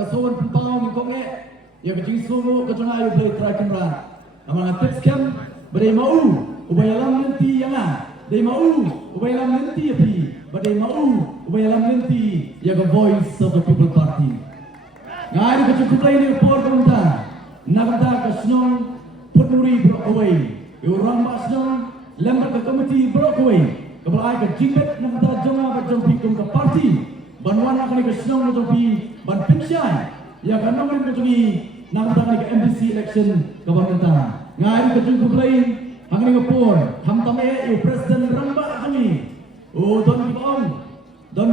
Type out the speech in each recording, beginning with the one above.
pada sowan pempau ni kong ya kecing sumu ke tengah ayu play try kamera amang tips cam badai mau ubay alam nanti yang dai mau ubay alam nanti api badai mau ubay alam nanti ya the voice of the people party ngari ke cukup play ni por kumta nagda ka snong puturi bro away orang masnong lembar ke komiti bro away kebalai ke jinglet nagda jonga ba jompi kum ke party banwan nak ni ke snong jompi ban pinsyai ya kan nomor ke tungi nagda ni ke MPC election ke pemerintah ngari ke cukup play hang ni ngepor ham tame you president ramba kami don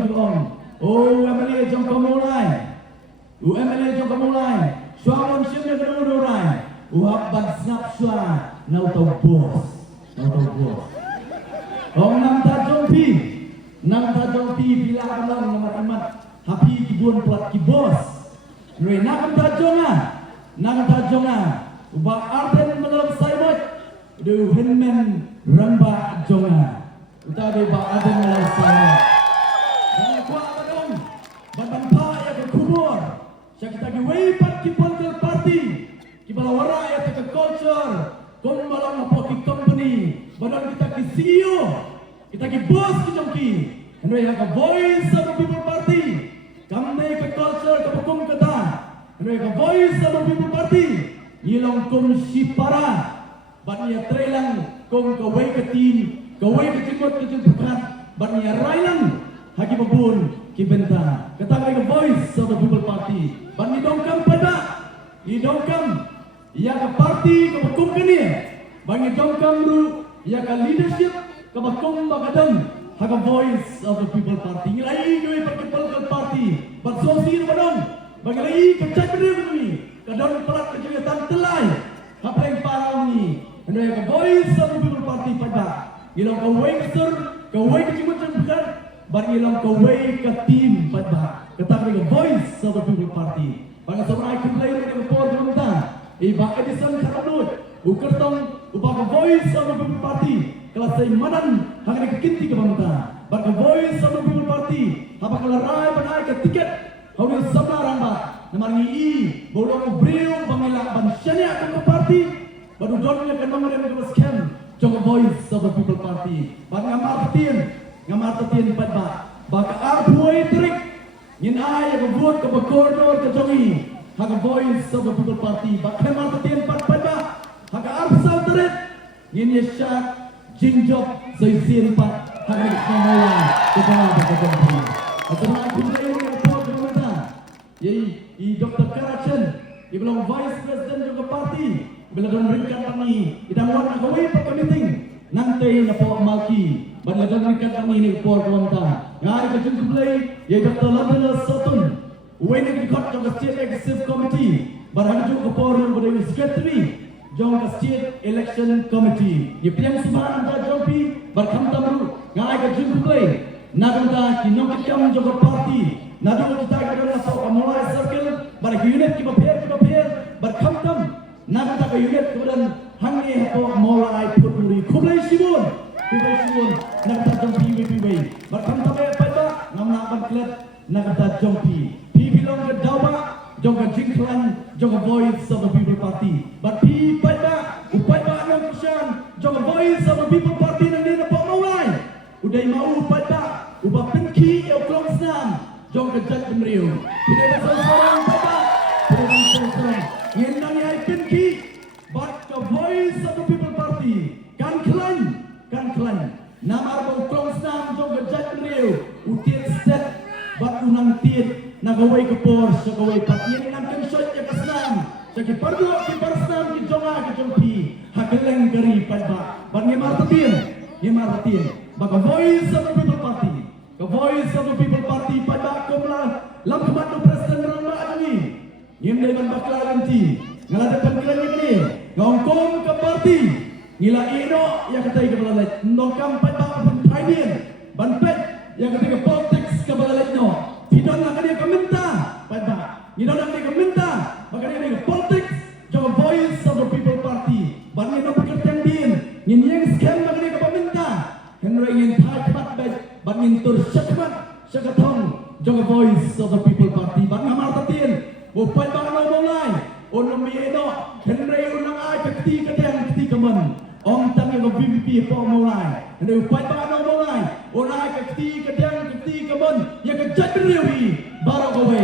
kibong MLA jong kamulai MLA jong kamulai suamon sini ke nurai ban snap sua nau tau bos nam ta jompi bila kalang nomor amat happy kibun plat kibos nui nam ta jonga uba arden melam saibot du henmen ramba jonga uta de ba arden melam saibot dan kuat badong ban pa ya ke kubur kita gi way pat ki political party ki balawara ya ke culture kon malam apa ki company badan kita ki CEO kita ki boss ki jongki and we have a voice of the people party kamne ke culture ke hukum kata and we have a voice of the people party yilong kum sipara ban ya trelang kum ke way ke team ke way ke cikot ke cikot ban ya railang hagi babun ki benta kata ke voice of the people party ban ni dongkam pada ni dongkam ya ke party ke hukum kini bagi dongkam ru ya ke leadership ke hukum bagadang haga voice of the people party ngilai noi pakai political party ban sosi badong bagi lagi ke cakri ni kadang pelat kegiatan telai apa yang parau ni and ya ke voice of the people party pada ilang ke way ke way ke cimutan bukan ban ilang ke way ke team pada kata ke voice of the people party bagi seorang ikut player ke por pemerintah iba Edison Karanut ukertong upa voice of the people party kelas saya madan hang ni kinti ke pemerintah bagi voice of the people party apa kalau rai banai ke tiket hau sabla ramba namar ni bolong breu bangila ban syania ke party baru donnya ke nomor yang ke scam jong voice of the people party bagi ngamar tien pada bagi arpuai trik ngin ai ke buat ke koridor ke jongi hang voice of the people party bagi ngamar tien pada hang arpsal tret ngin yeshat jinjob zaisien pat hang ni kamala ke bawah ke jongi asal aku saya ke pemerintah yai Dr. Karachan belum vice president juga parti bila don ringkat kami idang wan agawai pa meeting nanti na po malki bila don ringkat kami ni por konta ngari ke jung play ye Dr. Ladana Sotun when it got to the state executive committee barang juga por bodai secretary jong ke state election committee ye piang subaran da jompi barkham tamru ngari ke jung play nadunda kinong kiam juga parti nadu kita kadang na po mulai circle bar unit ki bapher barkham tam nagta ka unit kemudian hangi hapo mulai puturi kublai sibun nagta jompi wibi barkham tam pada ngamna ban klet nagta jompi bilong ke dawa jong jingklan jong voice of the people party but pada upai ba yang kusan jong voice of the people party nang dia po mulai udai mau pada ubah pinki eu klongsam jong kejat kemriu tidak seorang pada yang nang ai pinki but the voice of the people party kan klan nama arbo klongsam jong kejat kemriu utiet set but unang tiet nagawai ke por sagawai patien nang kensot ya kasnam sagi pardo ki parsnam ki jonga ki jompi hakeleng gari pada ban ngemar tatin baga voice of the people party the voice of the people party pada kumla lam kemandu presiden ramba ani ngim dai ban bakla ganti ngala depan klan ni ngongkong ke party ngila ino ya katai ke balalai ndongkam pada ban pioneer ban pet ya katai ke politics ke balalai no tidak nak dia keminta pada tidak nak dia keminta maka dia ke politics jong voice of the people party ban ni no pekerjaan din ngin yang scam maka dia ke peminta henry ngin thai ban ngin tur syakmat syakatong jong voice of the people party ban ngamar tatin Upat ba no mulai. Ono mieno Henry unang ay ketika yang ketika men. Om tang yang BBP po mulai. Henry upat ba no mulai. Onai ketika yang ketika men. Yang kejat beriwi baru gawe.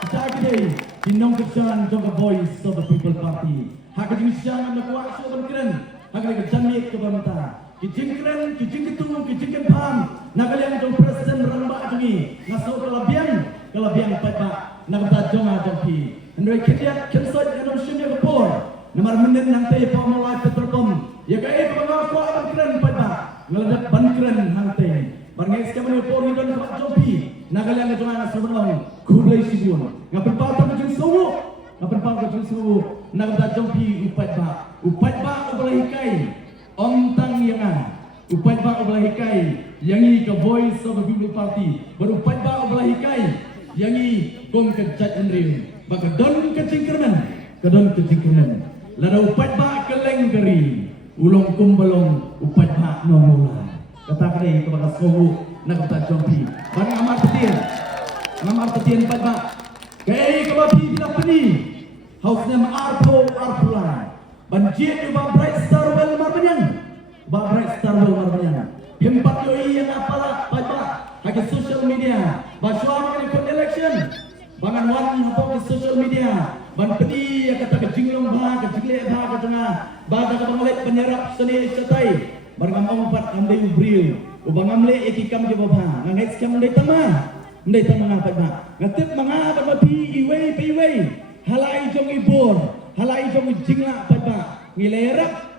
Kata gede. Dinong kejan jong voice of the people party. Hak kejisan na kuat so keren. Hak kejanit ke banta. Kijing keren, kijing ketu, kijing kempam. Nakalian jong presiden rambak jengi. Ngaso kelabian pada nak jong ajong pi. Hendai kerja kerja yang sini kepor. Namar menen nang teh pamulai peterpom. Ya kaya pengaku akan keren pada ngeledak ban keren nang teh. Barangnya sekarang kepor ni don nak jong pi. Nakalian jong anak sebenarnya kulai sibun. Ngapin patah macam suhu. Ngapin patah macam suhu. Nak jong pi upat ba ubah hikai. Om tang yang upat ba ubah hikai. Yang ke voice of the people party. Berupat ba ubah hikai. Yang kong kejat Henry. Maka don kecingkerman. Lada upat ba keleng keri. Ulong kumbalong upat ba nomula. Kata kali kepada sohu nak kata jompi. Barang amar petian upat ba. Kaya kebapi bila peni. House name Arpulan. Banjir ba Bright Star Well marbanyan. Empat yoi yang apalah upat ba. Hagi social media. Baswa ikut election. Bangan wan apa di social media. Ban pedi yang kata kejinglong ba, kejigle ba ke tengah. Ba ka banglet penyerap seni setai. Barang empat amdai ubril. Ubang amle ekikam je ba. Ngai skam ndai tama apa ba. Ngatip manga ba pi iwei. Halai jong ibor. Halai jong jingla ba. Ngilerap.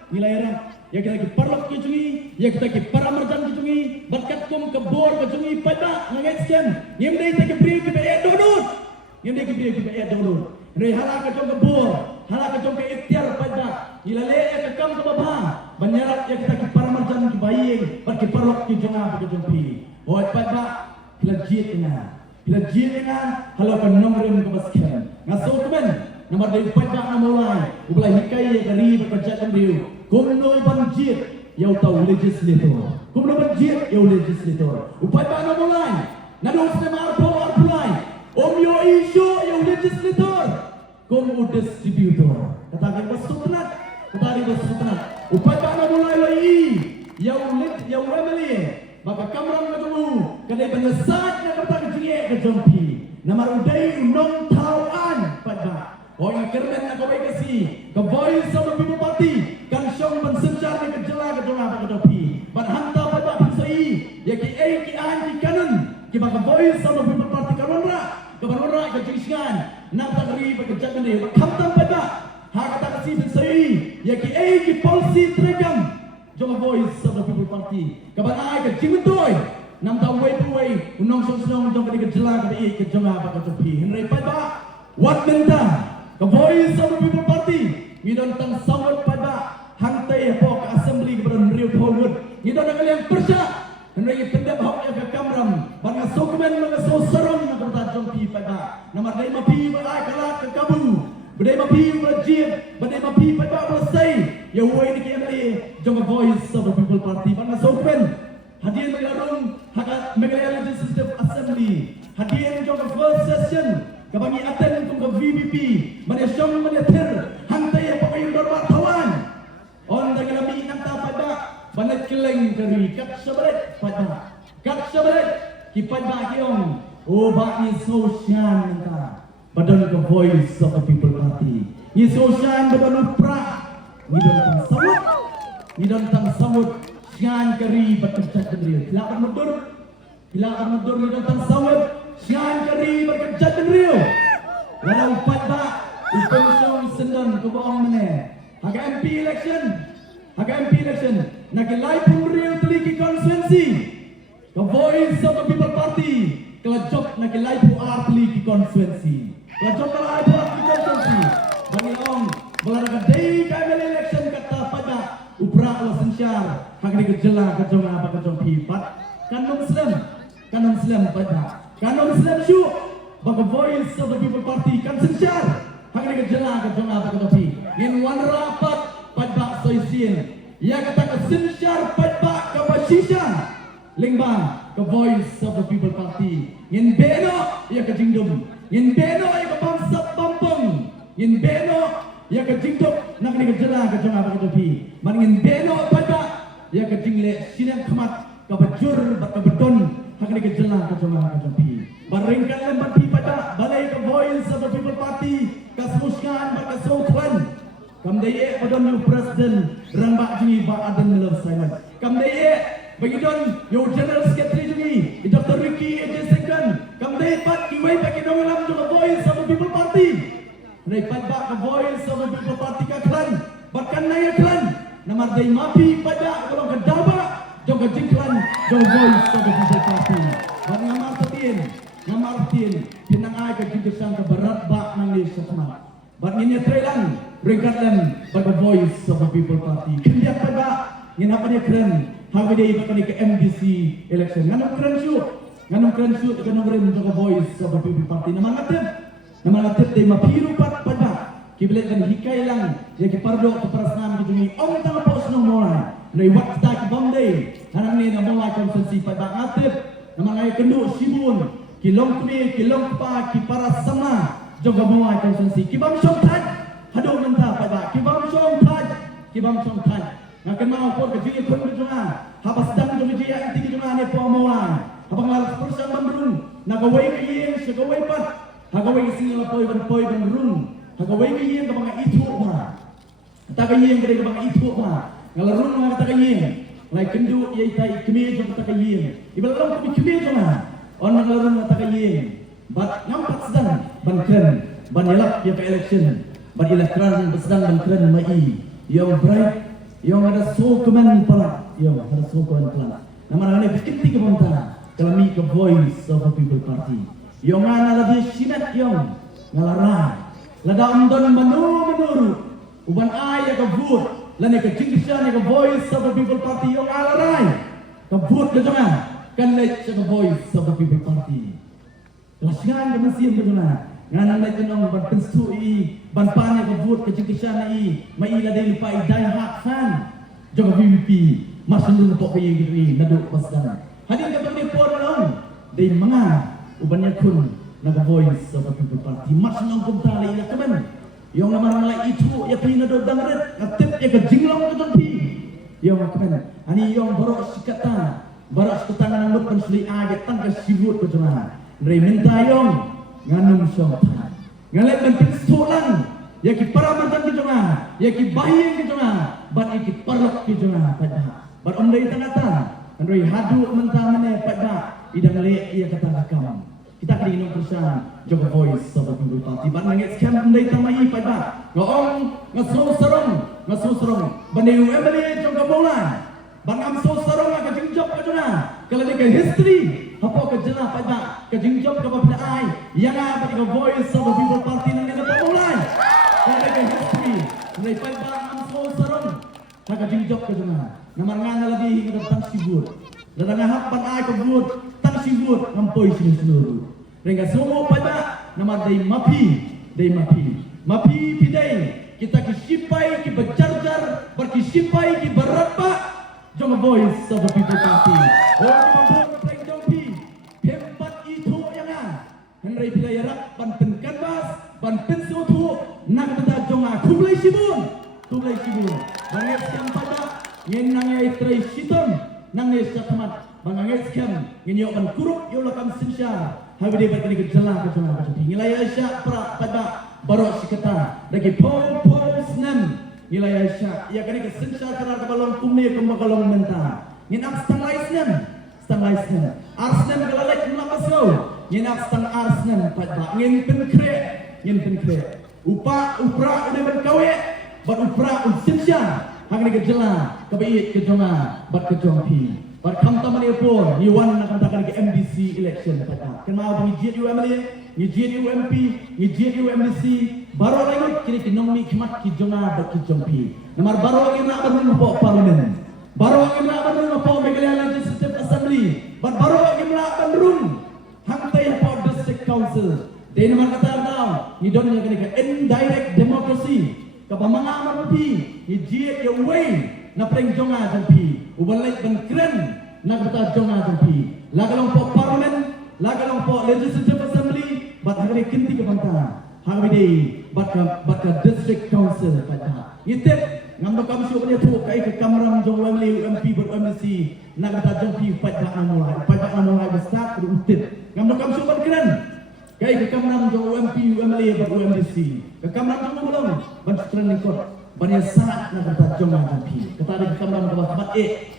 Ya kita ki parlok ki jungi, ya kita ki paramarjan ki jungi, berkat kum ke bor ke jungi pada ngai skam. Ngem dei ta ki bri ki be donut. Dari halak ke jong ke bor, halak ke jong ke ikhtiar pada. Ilale ya ke kam ke baba. Banyarat ya kita ki paramarjan ki bayi, ber ki parlok ki jonga ke jong pi. Oi pada pilajit ina. Halak ke nomrem ke baskem. Ngaso tumen. Nomor dari pada mulai. Ublah hikai ya kari berkerja riu. Kumno banjir yau tahu legislator. Upai ba mulai. Nadong sema Arpulan. Om yo isu yau legislator. Kum u distributor. Kata basutnat. Upai ba mulai lagi. Yau remeli. Maka kamran ketemu. Kadai penyesat na kata ke jompi. Namar udai unong tauan pada. Oh yang keren nak kau kasi, ke voice of the people party, kan syong pensencar ni kejela apa kedopi, ban hanta pada pisai, ya ki ki kanan, ki baka voice of the people party kawanra ke jiskan, nak tak ri bekerja ni, kamtam pada, hak kata kasi pisai, ya ki policy terekam, jom voice of the people party, kaban ke jimentoy, nam tahu way, unong jom ke kejela ke apa kedopi, Henry pada, what mentah. The voice of the people party. Ngidon tang sawat pada hantai po ke assembly kepada Rio Polwood. Ngidon ang kaliang persya. Henry pendap hok ya ke kamram. Banga sokumen mga sosaron na bertajong pi pada. Namar day mapi balai kalat ke kabu. Badai mapi berjib. Badai mapi pada bersay. Ya huwai ni KMA. Jong voice of the people party. Banga sokumen. Hadiah megarung hak Meghalaya Legislative Assembly. Hadiah jong first session. Kabangi aten kum ke VBP, mana syong mana ter, hantai apa kayu dorbat kawan. On dengan lami nang ta pada, banet keleng keri kat sabret pada, kipada kiong, oba ni sosian nang badan ke voice of the people party. Ni sosian badan upra, ngidon tang sawut, sian keri bekerja kendiri. Silakan mundur ngidon tang sawut. Sian kari berkejat dan riu. Lalu upat ba Upensong sendan ke bawah mana. Haga MP election Nakilai pun riu teliki konsensi. The voice of the people party. Kelajok nakilai pun teliki konsensi. Kelajok nakilai pun konsensi. Bagi ong Belarga day KML election kata pada Upra Allah sensyar. Haga dikejela kejong apa kejong pipat. Kanon Islam pada Kanon Islam syuk bagi voice of the people party kan sensyar hak ni kejela ke jong apa ke in one rapat pada soisin ya kata ke sensyar pada ke basishan lingbang ke voice of the people party in beno ya ke jingdum Ngin beno ay kabangsa pampong. Ngin beno ya kajingtok nak ni kejela kejong apa kejopi. Man ngin beno pada ya kejingle sinang kemat kabajur bakabedon hak ni kejela kejong apa kejopi. Baringkan lembat pi pada balai ke voice of the people party kasmuskan bakasoklan. Kamdeye padon new president rambak jingi ba adan melor Simon. Kamdeye bagidon yo general secretary jingi Dr. Ricky AJ Second. Kamdeye pat kiwai bagi dongalam jo voice of the people party. Nay pat ba ka voice of the people party ka klan. Bahkan nay klan namar dai mapi pada kalau ke daba jo ka jingklan jo voice of the people party. Bang ngamar tin pinang ay ka jingkesan ka barat ba nang ni sama. But in trailan ringkat lem pada voice of the people party. Kendiak pada ngin apa dia keren. Hawi dia ibakan ke MDC election. Nganong keren shoot kanong rin pada voice of the people party. Nama ngatip dia mapiru pat pada kiblet dan hikai lang ya ki pardo ke parasnam gitu ni om tang pos no mulai. Nei wat ta ki bomday. Hanang ni na mulai konsensi pada ngatip. Nama ngai kendu sibun kilong kni kilong pa ki parasama joga buai konsensi kibam somtat hado mentah pada kibam somtat ngakan mau por ke jia kun junga habas dang jo jia inti junga ne po mola abang mal persan bandrun nagawai ke yen segawai pat hagawai sing la poi ban run hagawai ke yen kabang itu ma ta ke yen gede kabang itu ma ngalarun ma ta ke yen lai kendu ye tai kemi jo ta ke yen ibalam ko kemi junga on ngalarun ta ke yen bat nampak sedang ban elak ya ke election ban elektran sedang ban keren mai yang bright yang ada sokeman pala yang ada sokeman pala nama ne bikinti ke bonta kalami ke voice of the people party yang ana lebih sinat yang ngalara lada umdon menuru uban ay ke vote lane ke jingsian ke voice of the people party yang alarai ke vote ke jangan kan let ke voice of the people party Lasihan ke mesin bagaimana? Nganan lagi nong ban penstu ban pane ke vote ke jingkisan mai la dai lupa dai hak fan joga VVP masun dulu pok ye gitu naduk pasdan hadin ke bagi por long dai manga ubannya kun naga voice of the people party masun nong kum tali ya kemen yang nama lai itu ya pi naduk dangret ngatip ya ke jinglong ke pi yang kemen ani yang borok sikatan nang mut pensli age tang ke sibut ke jona Nrei mentayong nganum syongtan ngalet bentin sulang ya ki para mantan ki jonga ya ki bayeng ki jonga bat ki parok ki jonga pada bat om dei tangata nrei hadu mentamane pada idang le ia kata rakam kita kali ino persan joga voice of the people party bat nangit scam om dei tamai pada ngoong ngaso ban dei emele joga bola ban am so sarong ka jingjop ka jonga kalau ni history apa kejela pada kejingjop ke bapa ai yang apa ke voice of the people party nang ada mulai pada ke history mulai pada am so sarong tak kejingjop ke juna namar ngana lebih ke tang sibut dan hak pan ai ke buat tang sibut ngampoi sini seluruh rengga semua pada namar dai mapi pidai kita kisipai ki berjarjar berkisipai ki berapa jong voice of the people party Henry Pilayara banten kanvas banten sotu nak benda jonga kublai sibun banget siang pada ngin nangai trai sitom nangai satamat banget siang ngin yo ban kuruk yo lakam sinsya habi de berkini kejela ke ngilai Aisyah pra pada barok sikata lagi pol snam ngilai Aisyah ya kani ke sinsya karar ke balong kumne ke makalong menta ngin am stang laisnem arsnem galalek melapaso nyenak stang arsnem pada ngin penkre upra udah berkawe bat upra unsensya hang ni kejela kebayit kejonga bat kejongpi bat kamta mani pun niwan nak katakan ke MDC election pada kenal bagi GDU UMP GDU MDC baru lagi kini kinong mi kimat kijonga bat kejongpi namar baru lagi nak berun po parlimen baru lagi nak berun po Megalia Legislative Assembly bat baru lagi nak berun Hantai for district council. Di naman kata daw, ni don yang kini indirect democracy. Kapamanga mapi, ni jiet yang way na preng jonga jampi. Ubalay ban kren na kata jonga jampi. Lagalong po parliament, lagalong po legislative assembly, bat hari kinti ke bangta hari day bat ka district council pada itep ngam kam syu punya tu kai ke kamram jong wali UMP ber UMC nak ta jong pi pada amulai besar ke utip ngam kam syu ban keren kai ke kamram jong UMP UMC ber UMC ke kamram jong belum ban keren ni kot banyak sangat nak ta jong UMP kata ke kamram ke bat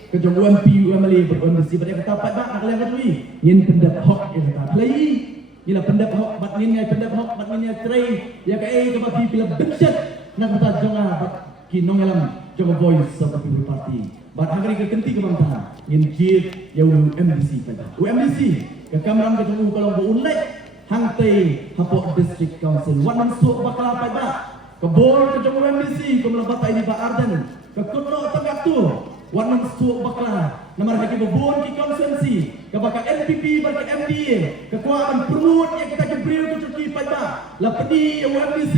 ke jong UMP UMC ber UMC banyak kata pada nak kalian katui ngin pendap hok kata play ila pendap hok bat ngin ngai pendap hok bat ngin tray ya kai ke bat bila benset nak kata jong kinong alam jaga voice of the people party but agri ke kenti ke bangsa ngin jit ya UMDC pada UMDC ke kamram ke tunggu kalau unlek hangtai hapok district council wan masuk bakal pada ke bor ke tunggu UMDC ke melabat ini Pak Arden ke kuno tengah tu wan masuk bakal nomor haki bebon ki konsensi ke bakal NPP bakal MDA kekuatan perut yang kita keberiu ke cuci pada la pedi UMDC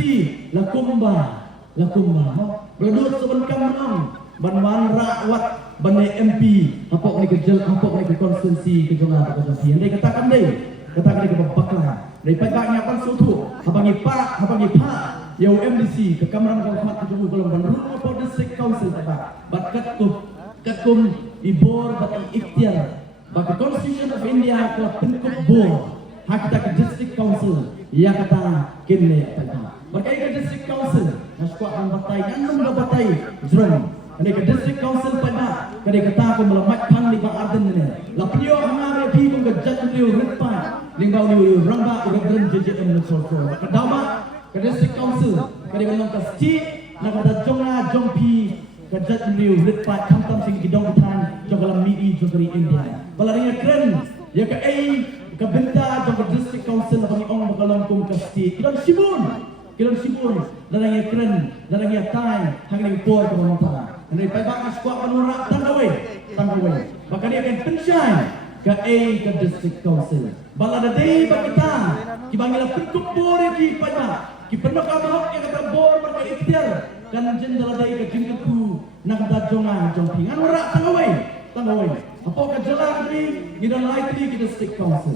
la kumba berdua sebentar menang ban rawat ban MP apok ni kejel apok ni konsensi kejelah konsensi yang dia katakan dia kebakar dari paganya pan sutu habangi pak ya UMDC ke kamran kalmat kejumu kalau ban rumah po district council tak bat katum ibor bat ikhtiar bagi constitution of India ke bentuk board hak kita ke district council ya kata kini berkait district council naskuat ang batay anong batay jrong ani ke district council pada kadi kata ko melamatkan di Bang Arden ni lapio ang mga pi kung gadjat ni ripa linggaw ni rangba uragren JJM no sorso kadama ke district council kadi kalong kasti nakadajong jongpi gadjat ni ripa kamtam sing gidong tan jogalam midi jogari India balaringa kren ya ke ke benta jong district council bagi ong magalong kung kasti kidon sibun darang keren darang tai hang ni por ke monta dari pabak squad penurak tangawai maka dia akan pensyai ke district council balada day bakita kibangila pikup bor ki pabak ki penok amok yang kata bor berka ikhtiar kan jendela day ke jingku nak dajonga jong pingan ora tangawai apa ke jalan ni gidan likely ke district council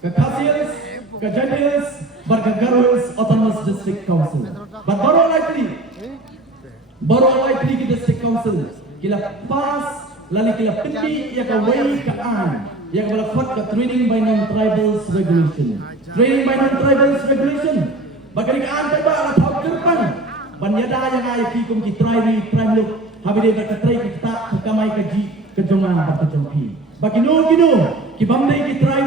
ke Kasias ke Jadis Bargagarus Autonomous District Council. But baru likely ke District Council. Kila pas lali kila piti ya ka way ka an. Ya ka balafat ka training by non-tribals regulation. Bagani ka an pa ba na tawag kerpan. Banyada yang ay kikum ki try look. Habi de ka try kita kamay ka ji ka jonga ka jongpi. Bagino ki bamday ki try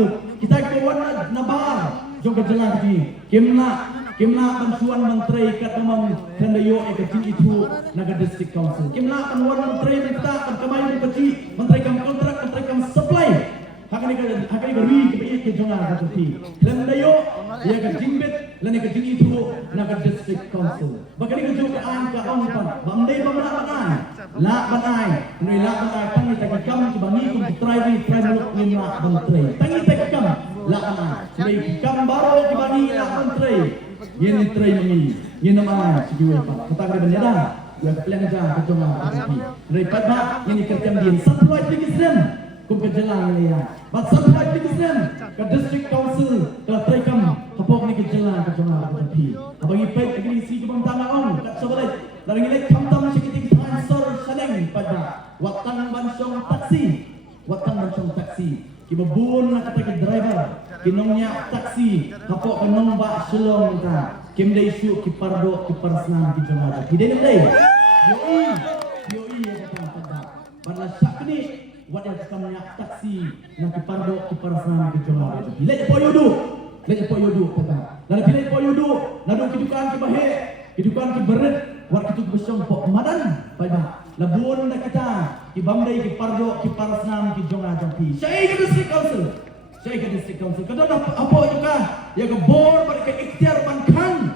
look. Kita ko wana na bahar. Jom kejelang di Kimna bantuan menteri kat memang hendayo ekati itu naga district council. Kimna bantuan menteri kita kan kemarin ekati menteri kam kontrak menteri kam supply. Hakani beri ke jonga kati. Hendayo ya ke jimbet lani ke itu naga district council. Bagani ke juga an ka onpan. Bamdai bamlakan. La banai pan kita kam bangi kum try look ni la menteri. Tangi kam la banai. Kam baro ki bani la menteri. Yen try ni yen nama sigiwe kata ka banyada ya pelanja ka jonga kati. Dari pada ini kerjam dia satu lagi kisem kum ke jelang ni ya. Bat satu lagi kisem ke district council ke try kam hapok ni ke jelang ka jonga kati. Abangi pay agri si ke bang tanga on kat sabalai. Dari nilai kamtam sikit transfer saneng pada watan bansong taksi kibabun na kata ke driver kinongnya taksi hapok kanong ba selong ta kimday su kipardo kiparasnan ki jamaah hiday nilai yoi ya kata pada pada sakni wad yang kamnya taksi na kipardo kiparasnan ki jamaah le po yudu kata dan le po yudu nadu kidukan ki bahe kidukan ki beret war kitu besong pok madan pada labun na kita ibamday ki pardo ki parasnam ki jonga jampi saya ke district council kada apa juga ya ke bor bar ke ikhtiar bankang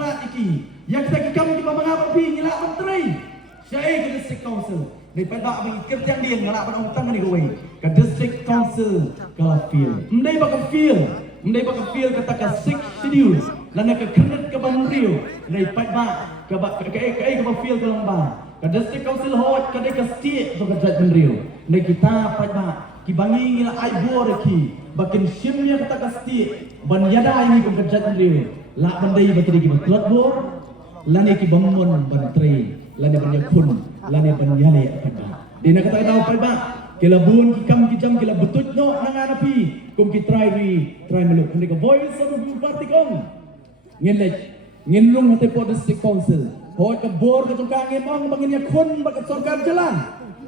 la iki ya kita ki kam ki mamanga pi nyila menteri saya ke district council ni pada abang kerjaan dia ngala pada utang ni gowe ke district council kala feel ndai baka feel kata ka 6 schedule lana ke kredit ke banrio ndai pada ke feel ke lomba ke district council hot ke state to ke judge banrio ndai kita pada ki bangi ngila ai bor ki bakin shimnya kata kasti ban yada ini ko kajat liu la bandai bakiri ki klot bor lani ki bamon ban tre lani ban yakun lani ban yale apa dina kata tahu pada kelabun ki kam ki jam kila betut no nanganapi kum ki try meluk ni ka voice of the party kong nginlung hati po district council hoy ka bor ka tungka ngimong bangin yakun bakat sorkan jalan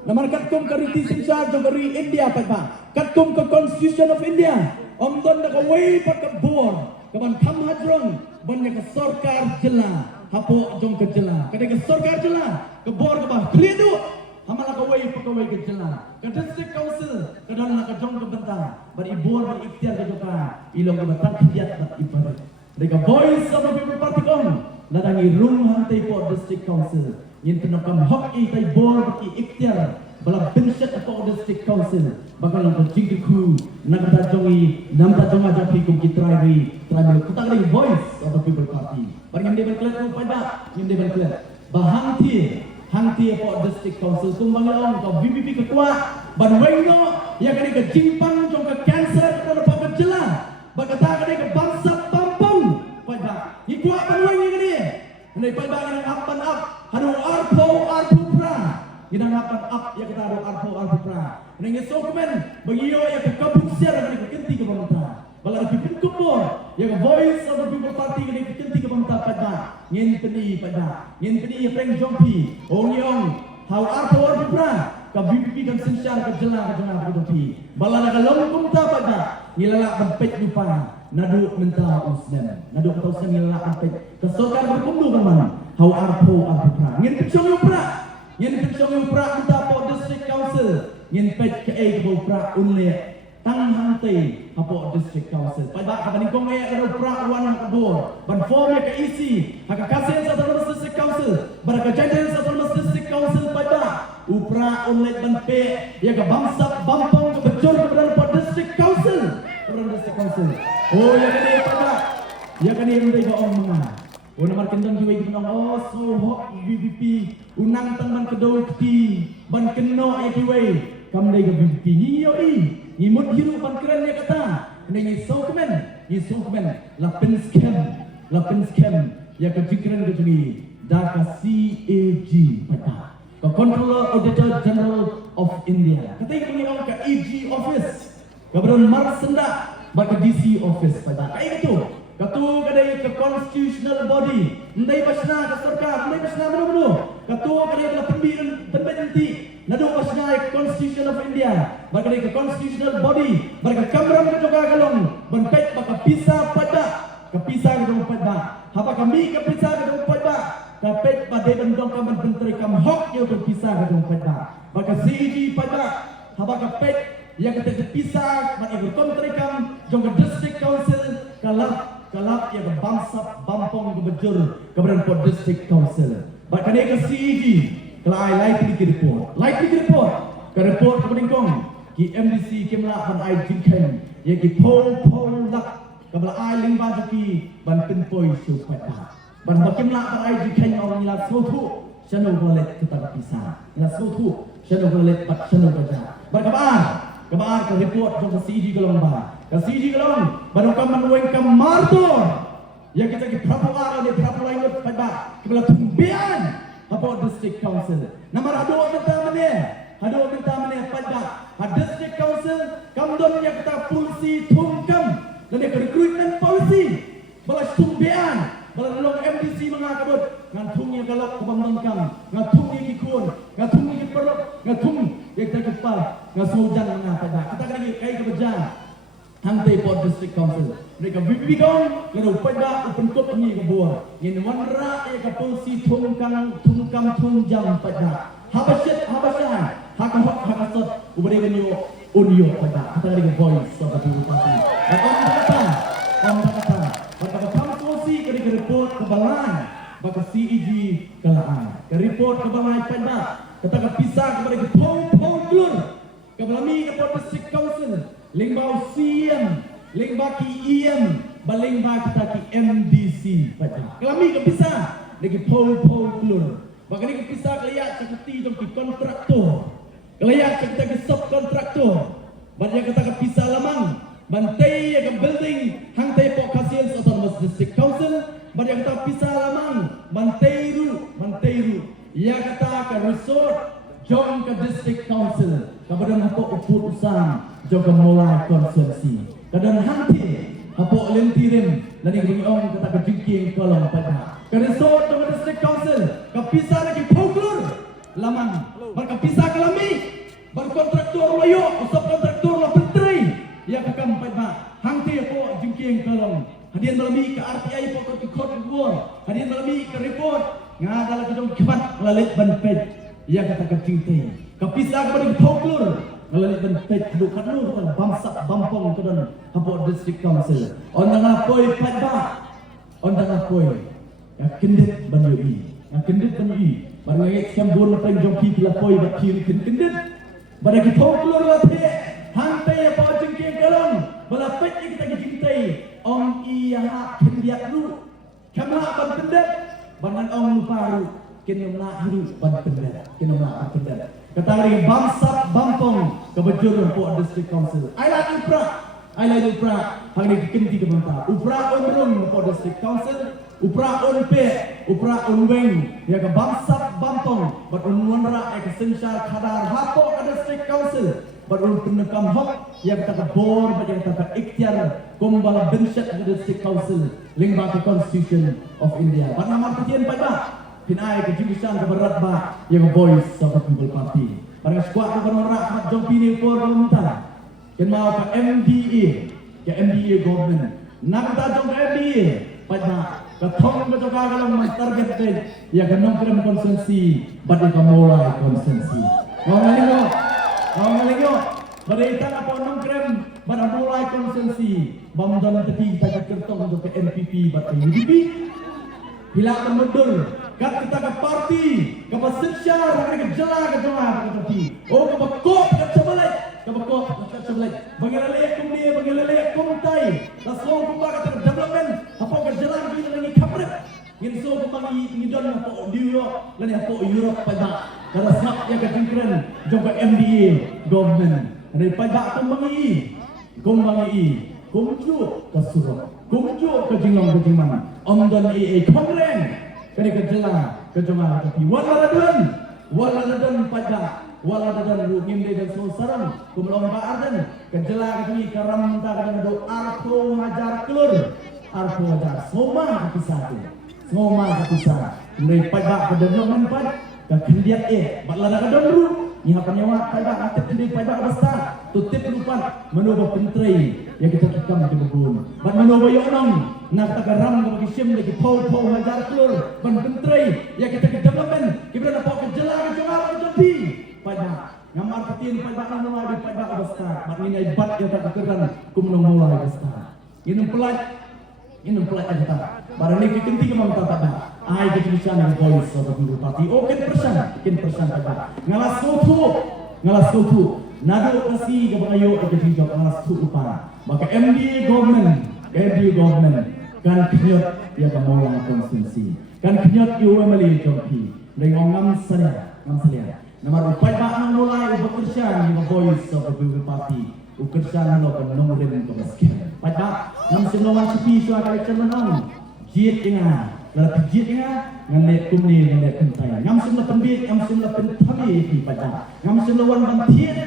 namar katkum ka ritisin charge of India pada katkum ka constitution of India don na ka way pat ka bor kaman tham hadrong ban ka sorkar jela hapo jong ka jela kada ka sorkar jela ka bor ka ba clear du hamala ka way pakaway ka jela ka district council kadang na ka jong ka bentang bar ibor bar ikhtiar ka joka ilong ka batang kiat bat ibarat mereka voice of the people party kong ladangi room hantai po district council yin penokam hok itai bor ki ikhtiar bala benset po district council bakal lang jingku nagta jongi namta jonga japi kum ki try kita kali voice of the people party paring dia ban klet ko pada ngim dia ban klet hangti po district council tumbang long ka VPP ketua ban wengno ya kali ke jimpang jong ka cancer ko pa ka jela bakata kali ke bangsa pampong pada ikwa ban weng ni kali nei pada nang apan up hanu arpo pra ginang apan up ya kita ro arpo pra nei sokumen bagiyo ya ke kabuk siar kali ke kenti ke bangta bala pipin kubur ya ke voice of the people party kali ke kenti ke bangta pada ngin peni ya peng jompi ong how arpo pra ka VPP kan sensyar ka jela ka dopi bala na kalong kumta pada ngilala pempet lupa nadu menta usden nadu tausan ngilala pempet kesokar berkumdu kan mana how arpo pra ngin pichong pra menta po district council ngin pet ke ke pra unle tang hantai apo district council pada kabaning kong ay pra wan kabor ban form ya ke isi haka kasen sa district council baraka jenden sa district council pada upra unlet banpe ya ke bangsa bampong ke becor ke dalam district council oh ya kani rundai ba ong mga namar kendang jiwa ginong so hok VPP unang tangban kedau ti ban keno ai jiwa kam dai ke VPP niyo ngimut hiru ban keren ya kata ni sokumen lapen scam ya ke jikren ke juni daka CAG pada ke Controller Auditor General of India kata ini orang ke EG office kabaron marsenda bak ke DC office pada kai itu katu kadai ke constitutional body ndai basna ke sarkar ndai basna menu katu kadai la pembenti nadu basna ke constitution of India bak kadai ke constitutional body bak ke kamram ke joka galong benpet bak ke pisa pada ke pisa ke dong pada haba kami ke pisa ke dong pada kapet pada bendong kam bentri kam hok yo ke pisa ke dong pada bak ke CG pada haba kapet yang kita pisah bagi berkontrakam jong district council kalap yang bangsa bampong ke bejur keberan po district council bakane ke CEG kalau live report ke report ke bingkong ki MDC kemla ban ai jinken ya ki pol lak kabla ai ling ban ki ban pinpoi su pada ban bakimla ban ai jinken orang ila sotu channel wallet kita pisah ila sotu channel wallet pat channel baca Kabar ke report jong ke CG Gelong ba. Ke CG Gelong baru kaman weng kam martor. Ya kita ke prapuara de prapuara pada kebala tumbian apa district council. Namar hado minta mene pada district council kam don ya kita polisi tungkam dan ke recruitment policy. Balas tumbian bala long MDC mengakabut ngantungnya galak kebangkam ngantungnya kikun ngantungnya perut ngatung yang terkepal ngasujan mengapa kita lagi kai kebejan hantai po district council mereka VPP kong kalau pada open kop ni kebuah ngin wanra ya ka polisi tungkam tungjam pada habasyan hakasot ubari ganyo unyo pada kita lagi voice sobat bupati om kata pada polisi kali ke report kebalan baka CEG kalaan ke report kebalan pada kata pisah kepada ke pong klur kebalami ke district council lingbau CM lingbau ki EM balingba kita ki MDC pada kelami ke pisah lagi pong klur bagani ke pisah keliat seperti dong ki kontraktor keliat kita ki subkontraktor Ban yang kata pisah lamang, bantai yang building hang tay Port Kasian Autonomous District Council, ban yang kata pisah lamang, bantai ru, yang kata ke resort jom ke District Council, kemudian apa uput usang, jom ke mulai konsensi, kemudian hanti apa lentirim, lagi orang kata ke jingking kolong pada, ke resort jom ke District Council, ke pisah lagi poklur, lamang, ban ke pisah ke lami. Berkontraktor layo, usap kontraktor la penteri. Ya kakam pada hangti po jingking kalong. Hadian malami ke RTI po ke kod gua. Hadian malami ke report ngadala ke dong kemat lalit ban pej. Ya kata ke jingting. Kapisah ke bagi poklur lalit ban pej du kanu kan bamsak bampong ke dan hapo district council. Ondang apoi pada. Ondang apoi. Ya kendit ban yui. Ya kendit ban yui. Barangay kambur na jongki pila poi ba kiri kendit. Pada kita keluar latih, hantai apa jengking kalong, balapet kita cintai, ong iya kendiat lu, kamlah ban pendet, banan ong luparu, kenumlah hidup ban pendet, kenumlah ban pendet. Ketari bangsa bampong kebejur po district council. I like upra, hari ini kenti kementar. Upra onrun po district council. Upra on weng, ya ke bangsa bampong, bat unwanra eksensial kadar hapo ke district council, bat pendekam hok, ya kita ke bor, bat yang kita ke ikhtiar, kumbala bensyat ke district council, lingba ke constitution of India. Bat nama ketian pada, pinai ke jurusan ke berat ba, ya ke voice of the people party. Barang squad ke norak, mat jompi ni por pemerintah, ken mau ke MDA government, nak kita jom ke MDA, pada ketong betul kalau target date ya kenong kirim konsensi badi kamulai konsensi ngomong berita apa nong kirim badi mulai konsensi bamdan tepi kita kertong untuk ke MPP badi UDP hilang mundur kat kita ke parti ke pasensyar ke jela ke jemaah ke tepi ke bekok ke sebelah bagaimana kumdia bagaimana kumtai langsung kumpa ke development apa ke jalan kita lagi kapret ingin so kumpa ngidon apa New York dan apa Europe pada karena siap yang ke jengkren jangka MDA government dari pada kumbangi kumju ke surat kumju ke jinglong ke jiman omdan kongreng kali ke jela ke jemaah tapi waladan pada waladan rugim dan sosaran kumlong baadan kejela kami karam mentah dan do arko hajar kelur arko hajar soma kisah mulai pada development pad ke kendiat batlada ka dondru nya panyawa pada atep kendi pada basta tutip lupa menoba pentrai yang kita kikam ke bubun bat menoba yonong nak tagaram ke bagi sim lagi pau hajar kelur ban pentrai yang kita ke development kibra dapat kejela ke jongar ke pada ngamar ketin pada nama di pada abasta mat ni ibat yang tak keran kumnong mulai abasta inum pelat kita barang ni kenti ke mamta pada ai ke tulisan voice of the people party ken persan pada ngalas tutu nado kasi ke bangayo ke dijok ngalas tutu para maka MD government kan kenyot ya ke mulai konsumsi kan kenyot UML jompi dengan ngam salia Nama rupai bak mulai bekerja di voice of the people party. Bekerja lo kan nomor itu miskin. Pada nam semua sepi suara cermenang. Jit ingat, lalu jit ingat, ngalet kumni ngalet kentai. Nam semua pembit, nam semua pentabi di pada. Nam semua wan bantian.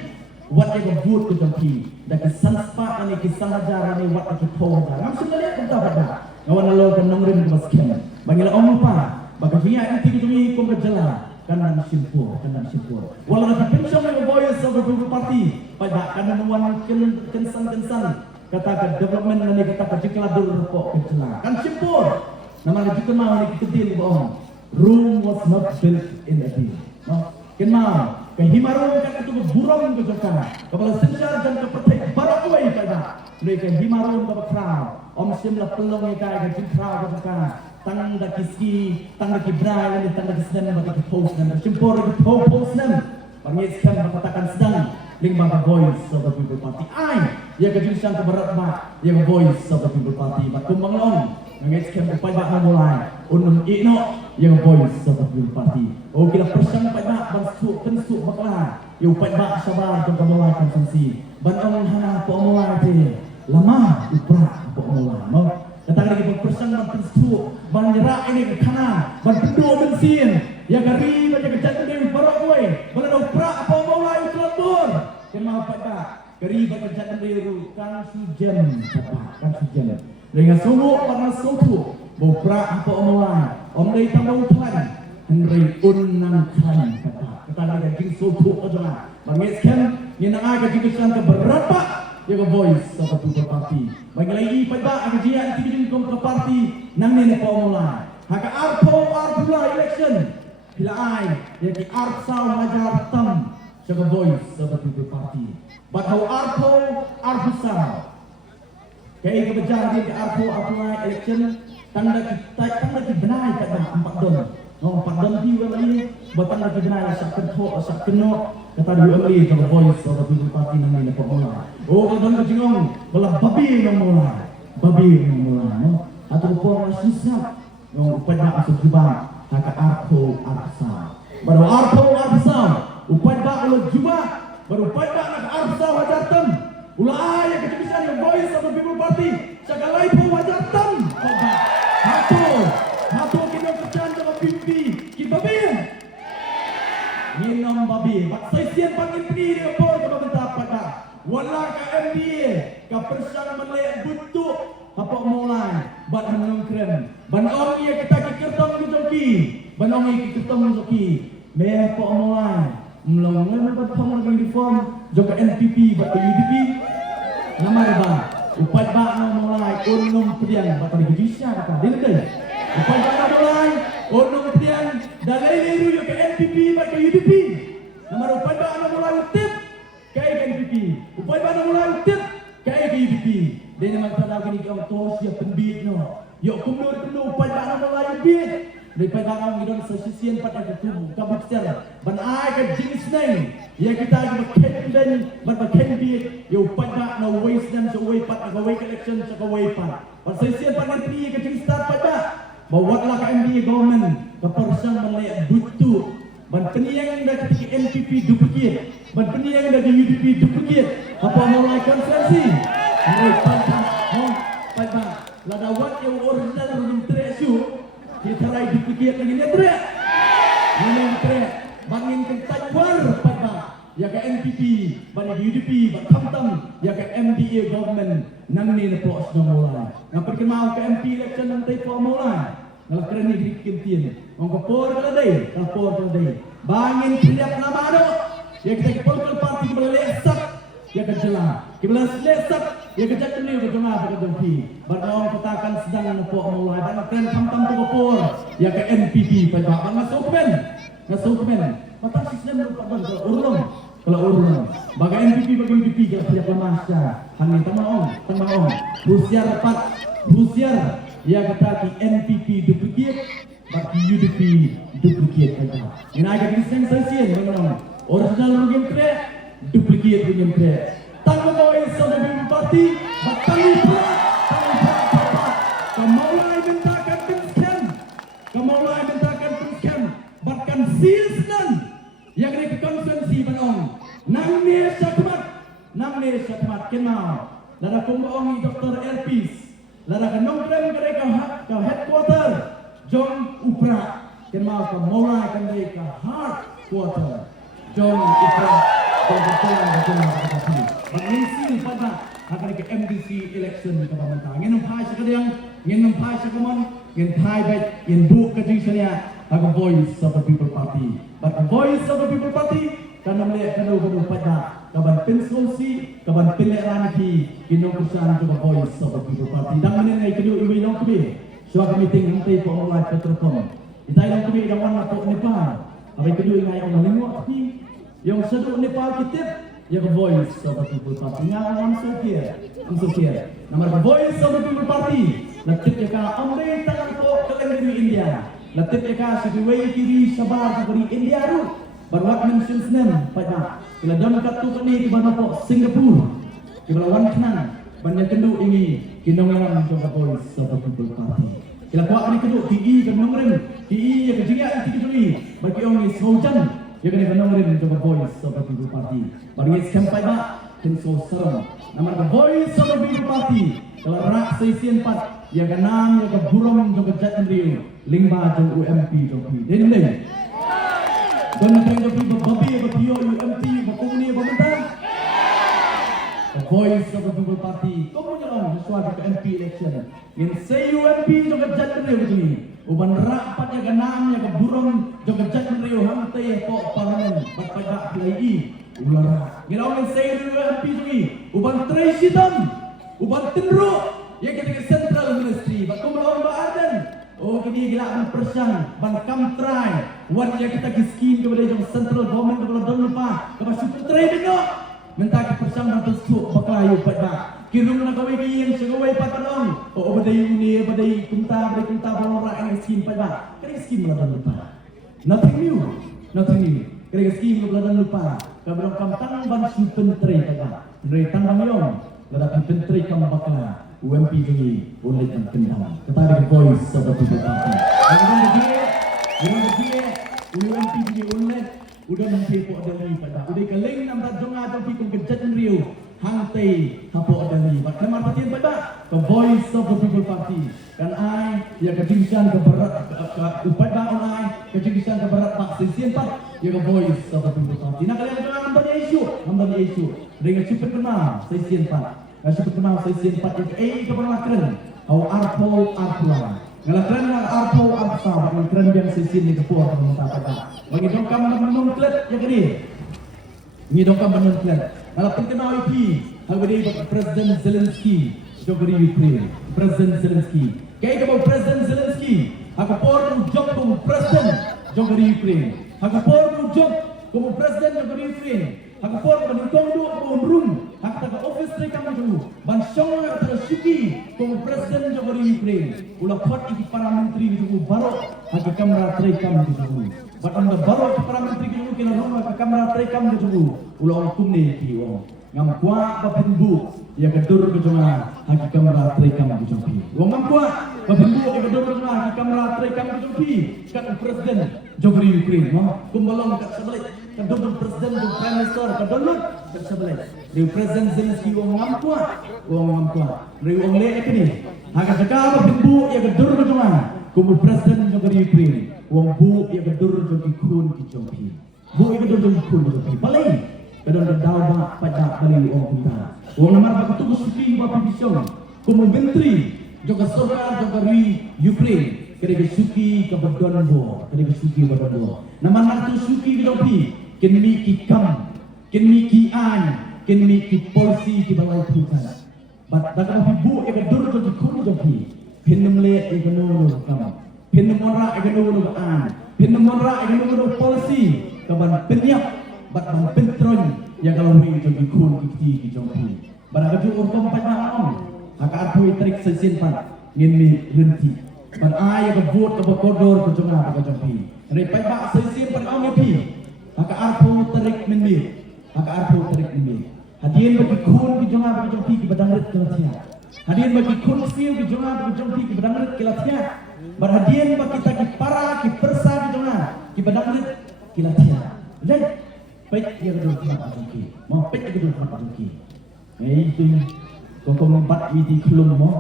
Wat yang buat ke jangki. Dan kesanspa ini kesangajar ini wat yang kita nam semua lihat kita pada. Ngawan lo kan nomor itu miskin. Bangilah ompa. Bagaimana ini kita kumberjala. Kanan simpur. Walau ada pensong yang voice of the people party, pada kanan wan kensan kata ke development ni kata ke jikla dulu pok kecela. Kan simpur. Nama kita mau ni kita deal bohong. Room was not built in a day. Kenal. Kehimaron kan itu burung ke jokana. Kepala sejar dan kepetai barakuai pada. Mereka himaron ke crowd. Om simlah pelong yang kaya ke crowd ke jokana. Tang da kiski, tang da kibra, tang da kisdan bagi post dan simpor bagi post dan pangiskan mengatakan sedang link bagi voice of the people party. Ya kejurusan keberat mak, ya voice of the people party. Mak kumbang long, mengiskan upaya bak mulai. Unum ikno, ya voice of the people party. Oh kita persiang upaya bak bang pensuk baklah. Yung pagba sabar kung kamulay konsensi. Banong hana po mulai ti lamah upra po mulai. No? Katang lagi berpersang berpestu banjera ini ke kanan berpedu bensin ya gari banyak kejadian dari barokwe bala upra po mulai utlabur. Kemah pagba gari banyak kejadian dari kan sujen kan sujen. Dengan sungguh panas suku upra po mulai. Om dari tambah utlan Henry unang kan kata lagi jing suku aja. Bangiskan yang nak agak jurusan ke berapa ya voice of the party. Bagi lagi pada agian tinggi ke party nang ni po mulai. Haka arpo election bila ai ya di arpsau hajar tam sebagai voice of the party. But how arpsau kaya kebejar di arpo election tanda kita benai pada 4 don. No 4 don di ini batang lagi benai sak keno kata di UMI ke voice of the party nang ni po mulai. Oh kadang kejingong bala babi nang mulai. Babi nang mulai no. Atau po susah no pada asal jubah haka arpo baru arpo upada ulo jubah baru pada nak arsa wajatam ulai yang kebisan yang voice of the people party sakalai po wajatam hatu kino kerjaan sama pipi kibabi minum babi saya sian panggil peni dia po ke bentar pada wala ka MBA ka persang melek butuh apa mulai bat hanung krem banong ia kita kertong joki banong ia kertong joki me apa mulai melongan bat pamon di form joka NPP bat UDP nama ba upat ba no mulai unum priang bat di Indonesia kata dile upat ba mulai unum priang dalai liru joka NPP bat UDP nama upat ba no mulai tip kay NPP upat ba no mulai tip kay UDP dia naman talaga ni kang tos ya penbit no yo kumur upat ba no mulai bit daripada orang idon sesisian pada ketubuh kabukser ban ai ka jenis nai ya kita makin dan makin bit yo pada na waste dan so way pat ka way election sa ka way pat ban sesisian pada tri ka jenis start pada bawatlah ka MBA government ka persang malay butuh ban peniyang da ketika NPP duplicate ban peniyang da UDP duplicate apa mulai konferensi mulai pada ladawat yang original rumim tresu kita rai dipikir lagi netre minum tre bangin kentai war pada ya ke NPP bani UDP bak kamtam ya ke MDA government nang ni lepo sedang mulai ngapir ke mau ke MP election nang tai po mulai ngal kerani dikintin ong kapor kala dai bangin kriap nama ado ya kita ke political party melesat ya ke jelang kita lesat ya ke jak ni ke jemaah ke dompi barang katakan sedang lepo mulai dan kren kamtam tu kapor ya ke NPP pada masuk men mata sistem urung kalau urung bagi NPP bagi UDP ke siapa masa hangin tamaong Husiar ya kata ki NPP duplicate bagi UDP duplicate aja ini agak disensasian memang original mungkin tre duplicate mungkin tre tanpa voice of the party batang kemauan bentakan pinskan bahkan silsnan yang ada konsensi banong nang ne syakmat kenal lada kumbaongi Dr. Elpis lada kanongkrem mereka ke headquarter John Upra kenal ke mulai kan mereka headquarter John Upra betul mengisi pada akan ke MDC election ke pemerintah ngenom pai sekadang ngenom pai sekamon ngen pai baik ngen bu kejisanya akan voice of the people party but the voice of the people party karena melihat kanu pada kaban pensosi kaban pelerani kinong kusan juga voice of the people party dan menenai kenu iwi nong kebe suaka meeting nanti po mulai petrocom itai nong kebe dawan na po Nepal abai kenu ingai ang malingwa tapi yang seduk Nepal kitip ya voice of the people party nga ang sukir nama voice of the people party latip ya ka amre tangan po kaleng di India latip ya ka sidiway kiri sabar di India ru barwat mentions nem pada kila don katu kani di mana po Singapura kila wan kenan banyak kendu ini kinongan juga voice of the people party kila kuat ni kendu TI kenongrem TI ya kejinga TI bagi orang ni saujan Ya kan dengerin coba Voice of the People Party. Bagi sampai ba kin so serem. Nama the Voice of the People Party. Kalau rak seisian 4 ya kan nam ya kan burung coba jatan Rio. Lingba jong UMP jopi. Jadi ni. Don nak jopi babi babi UMP bakuni pemerintah. The Voice of the People Party. Kamu nyerong sesuatu ke MP election. In say UMP coba jatan Rio begini. Uban rapat ya ganam ya burung joga jat Rio hantai ko parlemen batpada play ulara ngiraw say Rio MP jogi uban tray sitam uban tenru ya kita central ministry bat kumlawan ba arden oh kini gila ban persang ban kam try wan ya kita skim kepada jong central government kalau don lupa kepada super tray bino minta ke persang ban tusuk baklayu pada kirung na kawai yang segawai patanong o badai uni badai kunta bawra ang skim pa ba kaya skim la dan lupa nothing new kaya skim la dan lupa kabrang kamtang ban su pentre pa ba re tang yong lada pentre kam bakla UMP ini ulit ang kendang ketari Voice of the People Party UMP ini ulit udah nampipo adali pa ba udah kaling nam radjong atong pikong kejat Rio hantai hapo adali bat kamar patin ba the Voice of the People Party kan ai ya kejingsan ke barat upat ba on ai kejingsan ke barat pak sisian pak ya the Voice of the People Party nak kalian jangan nambah isu dengan cepat kenal sisian pak cepat kenal sisian pak ke keberlakuan au arpo arpula ngalakran nang arpo arsa bang keren yang sisian ni kepuar pemerintah kata bagi dong kam menung klet ya kini ni dong kam menung klet kalau penkenal IP, hari ini Presiden Zelensky jogeri Ukraine. Presiden Zelensky. Kaya kalau Presiden Zelensky, aku por job como Presiden jogeri Ukraine. Aku por job como Presiden jogeri Ukraine. Aku por menitong dua rum. Aku tak office mereka macam bansong aku tak suki como Presiden jogeri Ukraine. Ulah pot iki para menteri itu baru aku kamera mereka macam But on the baru para menteri itu kena rumah ke kamera terekam ke tubuh ulang hukum ni kiwong ngam kuat bapinbu ya kedur ke joma haki kamera terekam ke jompi wong ngam kuat bapinbu ya kedur ke joma haki kamera terekam ke jompi kat presiden jogeri Ukraine no kumbalong kat sebelah kedur presiden dan prime minister kedulur kat sebelah di presiden Zelensky wong ngam kuat dari wong le ekni haka jaga bapinbu ya kedur ke joma kumu presiden jogeri Ukraine wong bu ya kedur jogi kun ki jompi bu ya kedur jogi kun jompi balai kadang dawa pada bali wong kita wong namar ba kutu suki ba pisong kumu menteri joga sorkar joga ri Ukraine kede suki ka badonbo kede suki badonbo namar natu suki ki jompi ken mi ki kam ken mi ki an ken mi ki polisi ki balai putan bat daga bu ya kedur jogi kun jompi pinnemle e gano kam Pinnemora agano an, pinnemora agano policy, kaban penyak, bat ban pentron, yang kalau ini jadi kun kiti kijompi. Barang kaju urkom panjang, haka arpui trik sesin pan, ngin renti. Ban ay kebut kebekodor kejonga kejompi. Repai bak sesin pan ngepi, haka arpu trik minmi, Hadirin bagi kun kejonga kejompi kebadang rit kelatnya. Hadirin bagi kun siu kejonga kejompi kebadang rit kelatnya. Berhadian bagi kita ki para ki persa ki jona ki badang ki latihan dan baik dia kedua tempat jongki mau baik dia kedua tempat jongki itu kok membat di kelum mo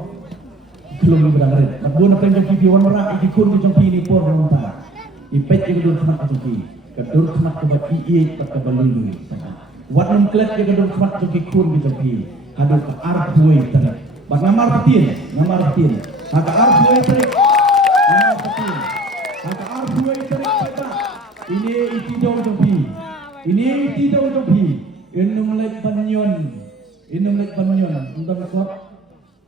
kelum badang rit nak buat kan jongki piwan merak ki kun ki jongki ni por monta i baik dia kedua tempat jongki kedua tempat ke baki i tak balulu wadon klet dia kedua tempat jongki kun ki jongki hadap arbuai tarik bak namar patin haka arbuai tarik ini tidak jompi. Inum lek banyon. Untan kop,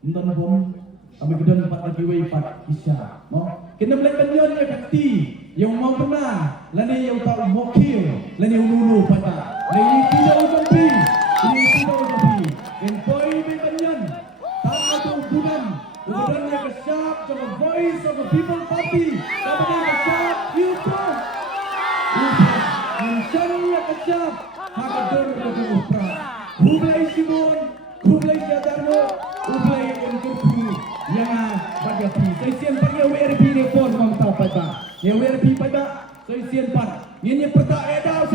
untan bom. Kami kedan 4 lagi wei 4 kisah. No, inum lek banyon ya kati. Yang mau pernah, lani yang tahu mokil, lani ulu pada. Ini tidak jompi. En boy banyon. Tak ada bulan. Bulan yang kesap sama Voice of the People Party. Kami kesap YouTube. Mencari kecap, hakadur bagi upra. Hublai Simon, hublai Jadarno, hublai Engkurku. Yang bagi api. Saya siapa yang WRP ni pun mampu pada. Yang WRP pada, saya siapa. Ini pertak edal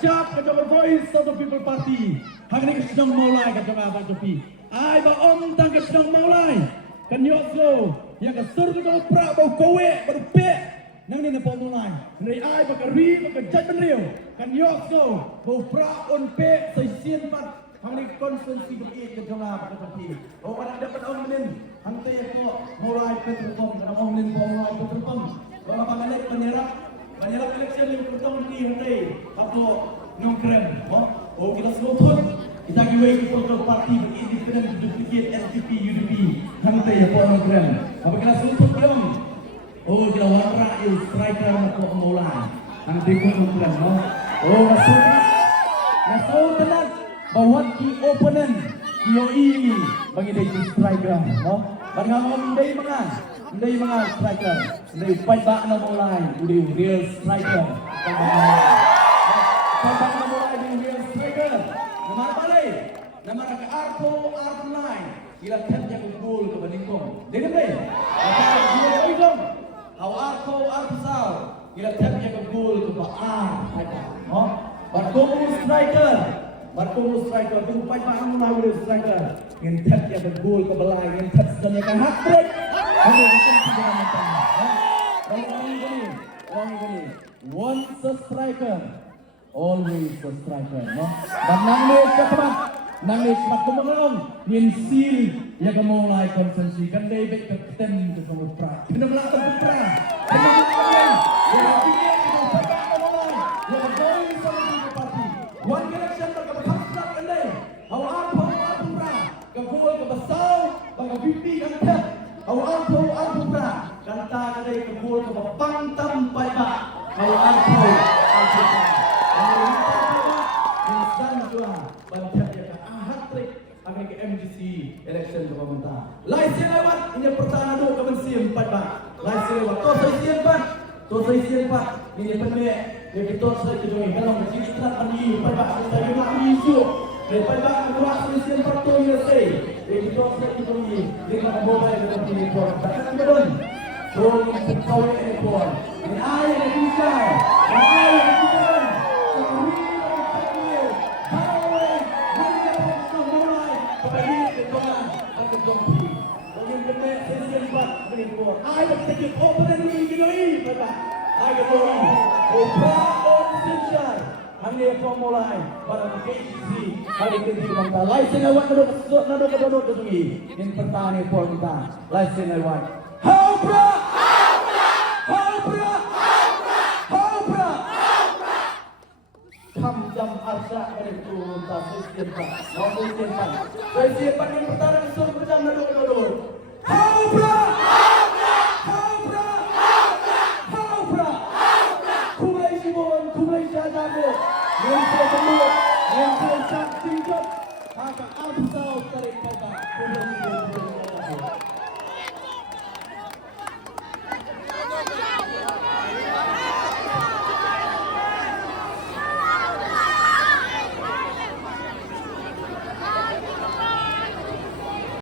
syap kejong voice of the people party. Hang ni kejong mulai kejong abang topi. Ai ba om tang kejong mulai. Kan yok so yang kesur kejong prak bau kowe baru pe. Nang ni nampak mulai. Dari ai ba keri ba kejat benriu. Kan yok so bau prak on pe sai sien pat. Hang ni konsensi begitu kejong abang topi. Oh pada dapat om nin. Hang te ko mulai petrpom kan om nin mulai petrpom. Kalau pangalik menyerap election yang pertama ni hari apa nongkrem, oh kita seluruh kita giveaway untuk parti independent duplicate SDP UDP nanti apa nongkrem, apa kita seluruh belum, oh kita warna il striker untuk mulai nanti pun nongkrem, oh masuk telat bawa ki opponent KOE bagi dia striker, bagi ngomong Ndai mga striker, ndai fight back na mulai, udi real striker. Fight back na mulai di real striker. Namara balik, namara ke Arto line. Ila tap yang gol ke Baningkong. Jadi boleh. Apa dia Baningkong? How Arto sal. Ila tap yang gol ke Baar. Barkomu striker, tu fight back na mulai real striker. Yang tap yang gol ke Belai, yang tap sedang yang hat trick. Once a striker, always a striker. Dan nangis mat kumangon, nin seal ya kamulai konsensi kan day back kapten ke kamupra. Kena melakar putra. Kena melakar. Ya pikir kita pegang kamulai. Ya going sama di parti. One election bagi berkhidmat kan day. Awak putra. Kagul ke besar, bagi pipi kan tep. Awak putra. Kanta kadai kagul ke pantam baik. Awak putra. Insan jua banyak yang hat-trick akan ke MGC election pemerintah. Laisi lewat ini pertahanan dulu ke Mensi 4 bang. Laisi lewat to sai sien pat ini pendek yang kita sai kejoi kalau mesti strat pani 4 bang saya nak isu lepas bang keluar sai sien pat to ya sai yang kita sai kejoi dengan mobile dengan telefon tak betul. So ini kau ini pun ini air yang bisa I will take it open and we will leave. I will go in. Opa on Sinchai. Hanya formulai pada KCC hari ini kita license lewat nado ketui. Yang pertama ni for kita license lewat. Hopra. Jam arsa pada turun tak sesiapa yang pertama disuruh macam nado. Hopra. Kulai jago. Yang saya tinggal. Agak absal tarik kata.